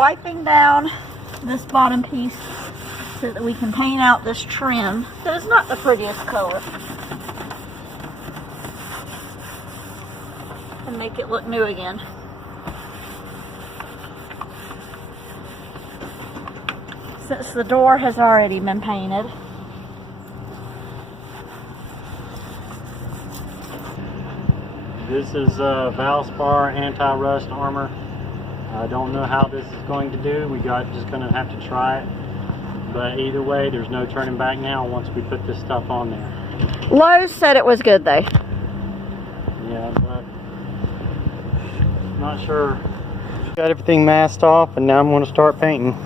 wiping down this bottom piece so that we can paint out this trim that is not the prettiest color and make it look new again. Since the door has already been painted. This is Valspar anti-rust armor. I don't know how this is going to do. Just gonna have to try it. But either way, there's no turning back now once we put this stuff on there. Lowe's said it was good though. Yeah, but not sure. Got everything masked off, and now I'm going to start painting.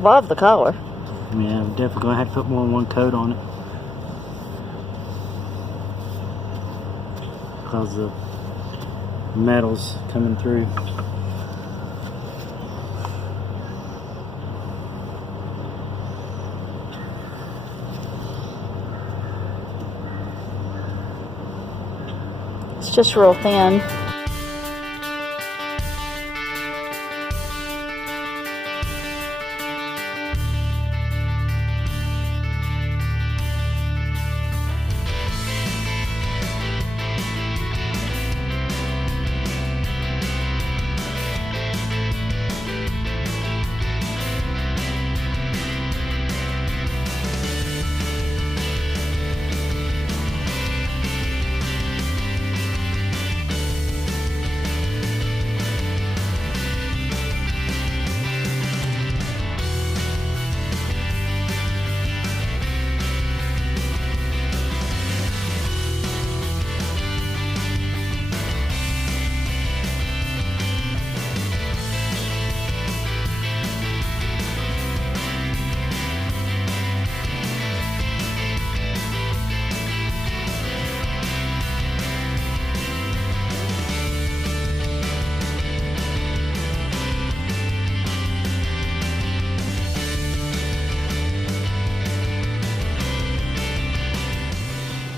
Love the color. Yeah, I'm definitely going to have to put more than one coat on it. Because the metal's coming through. It's just real thin.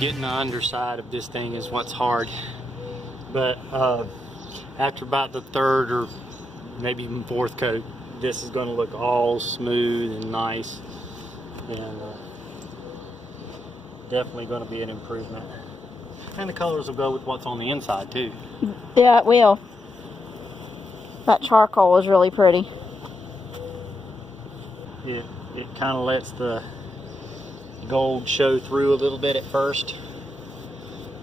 Getting the underside of this thing is what's hard, but after about the third or maybe even fourth coat, this is going to look all smooth and nice, and definitely going to be an improvement. And the colors will go with what's on the inside too. Yeah, it will. That charcoal is really pretty. It kind of lets the gold show through a little bit at first,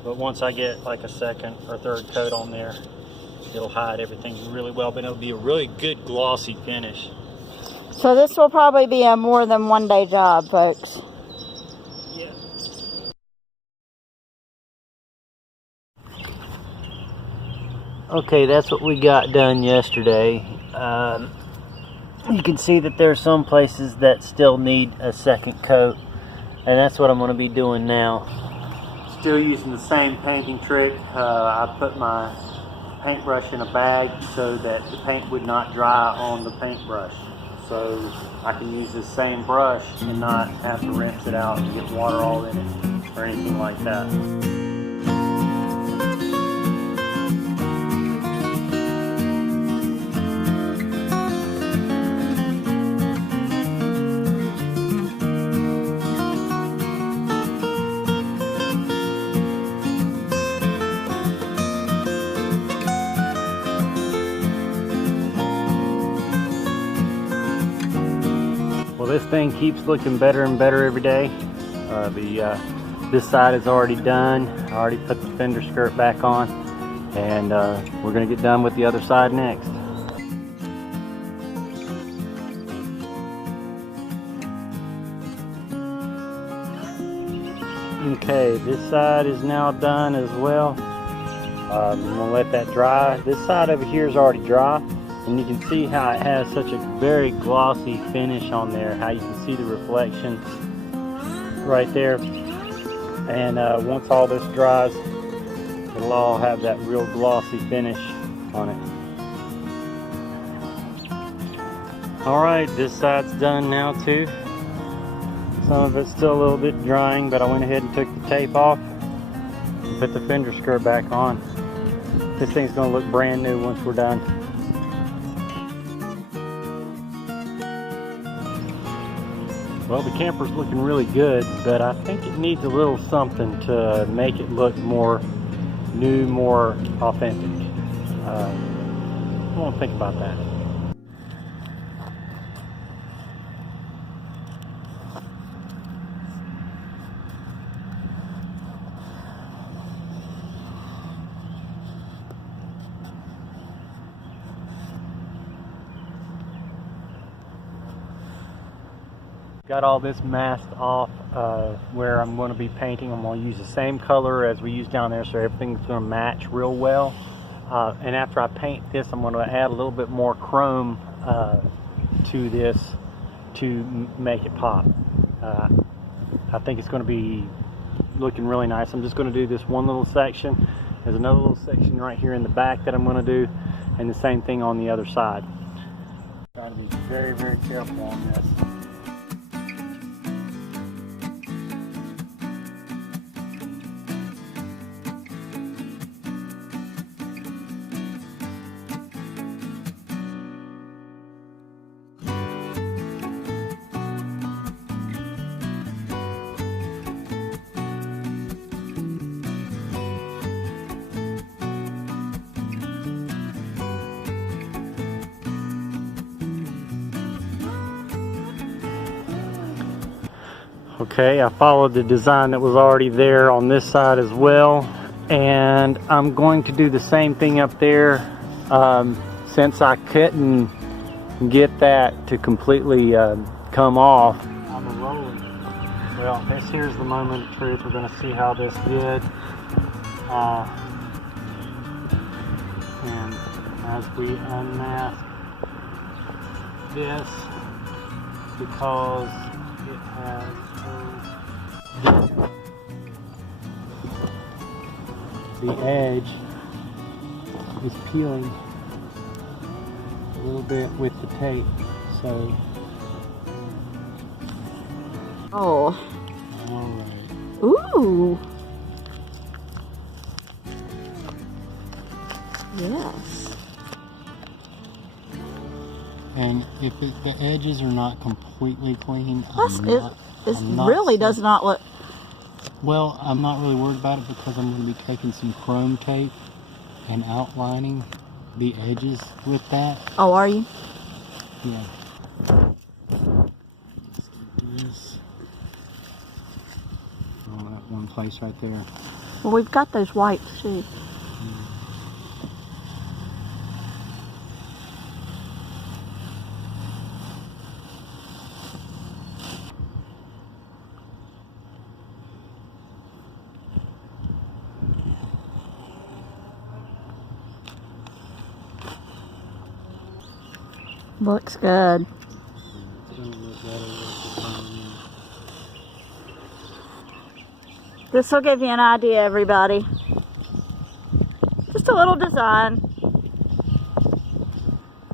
but once I get like a second or third coat on there, it'll hide everything really well, but it'll be a really good glossy finish. So this will probably be a more than one day job, folks. Yeah. Okay, that's what we got done yesterday. You can see that there's some places that still need a second coat, and that's what I'm going to be doing now. Still using the same painting trick. I put my paintbrush in a bag so that the paint would not dry on the paintbrush. So I can use this same brush and not have to rinse it out and get water all in it or anything like that. This thing keeps looking better and better every day. This side is already done. I already put the fender skirt back on, and we're going to get done with the other side next. Okay, this side is now done as well. I'm going to let that dry. This side over here is already dry. And you can see how it has such a very glossy finish on there, how you can see the reflection right there. And once all this dries, it'll all have that real glossy finish on it. Alright, this side's done now too. Some of it's still a little bit drying, but I went ahead and took the tape off and put the fender skirt back on. This thing's going to look brand new once we're done. Well, the camper's looking really good, but I think it needs a little something to make it look more new, more authentic. I want to think about that. Got all this masked off where I'm going to be painting. I'm going to use the same color as we used down there, so everything's going to match real well. And after I paint this, I'm going to add a little bit more chrome to this to make it pop. I think it's going to be looking really nice. I'm just going to do this one little section. There's another little section right here in the back that I'm going to do, and the same thing on the other side. Try to be very, very careful on this. Okay, I followed the design that was already there on this side as well, and I'm going to do the same thing up there. Since I couldn't get that to completely come off, I'm rolling. Well, this here's the moment of truth. We're going to see how this did. And as we unmask this, because it has the edge is peeling a little bit with the tape, so oh, all right. Ooh, yes. And if the edges are not completely clean, It really does not look. Well, I'm not really worried about it because I'm going to be taking some chrome tape and outlining the edges with that. Oh, are you? Yeah. Let's do this. Oh, that one place right there. Well, we've got those whites too. Looks good. This will give you an idea, everybody. Just a little design.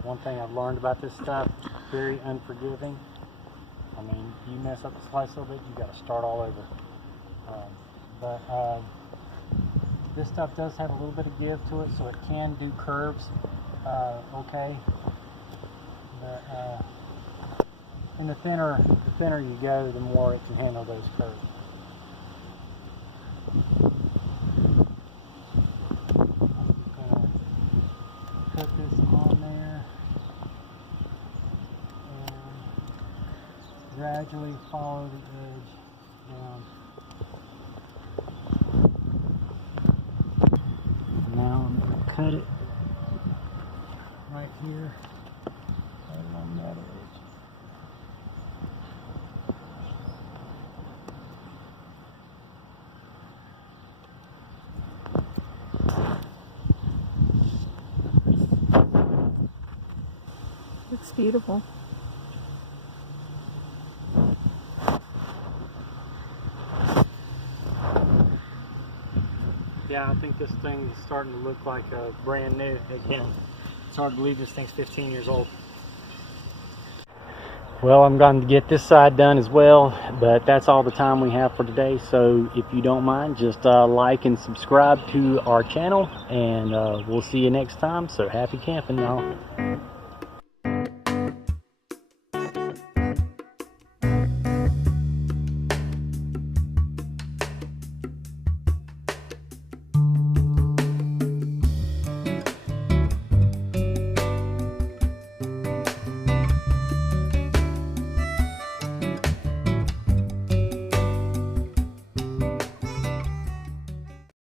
One thing I've learned about this stuff, very unforgiving. I mean, you mess up the slice a little bit, you got to start all over. But this stuff does have a little bit of give to it, so it can do curves okay. But and the thinner you go, the more it can handle those curves. Put this on there and gradually follow the edge down. Now I'm going to cut it right here, right along that edge. Looks beautiful. Yeah, I think this thing is starting to look like a brand new again. It's hard to believe this thing's 15 years old. Well, I'm going to get this side done as well, but that's all the time we have for today. So if you don't mind, just like and subscribe to our channel, and we'll see you next time. So happy camping, y'all.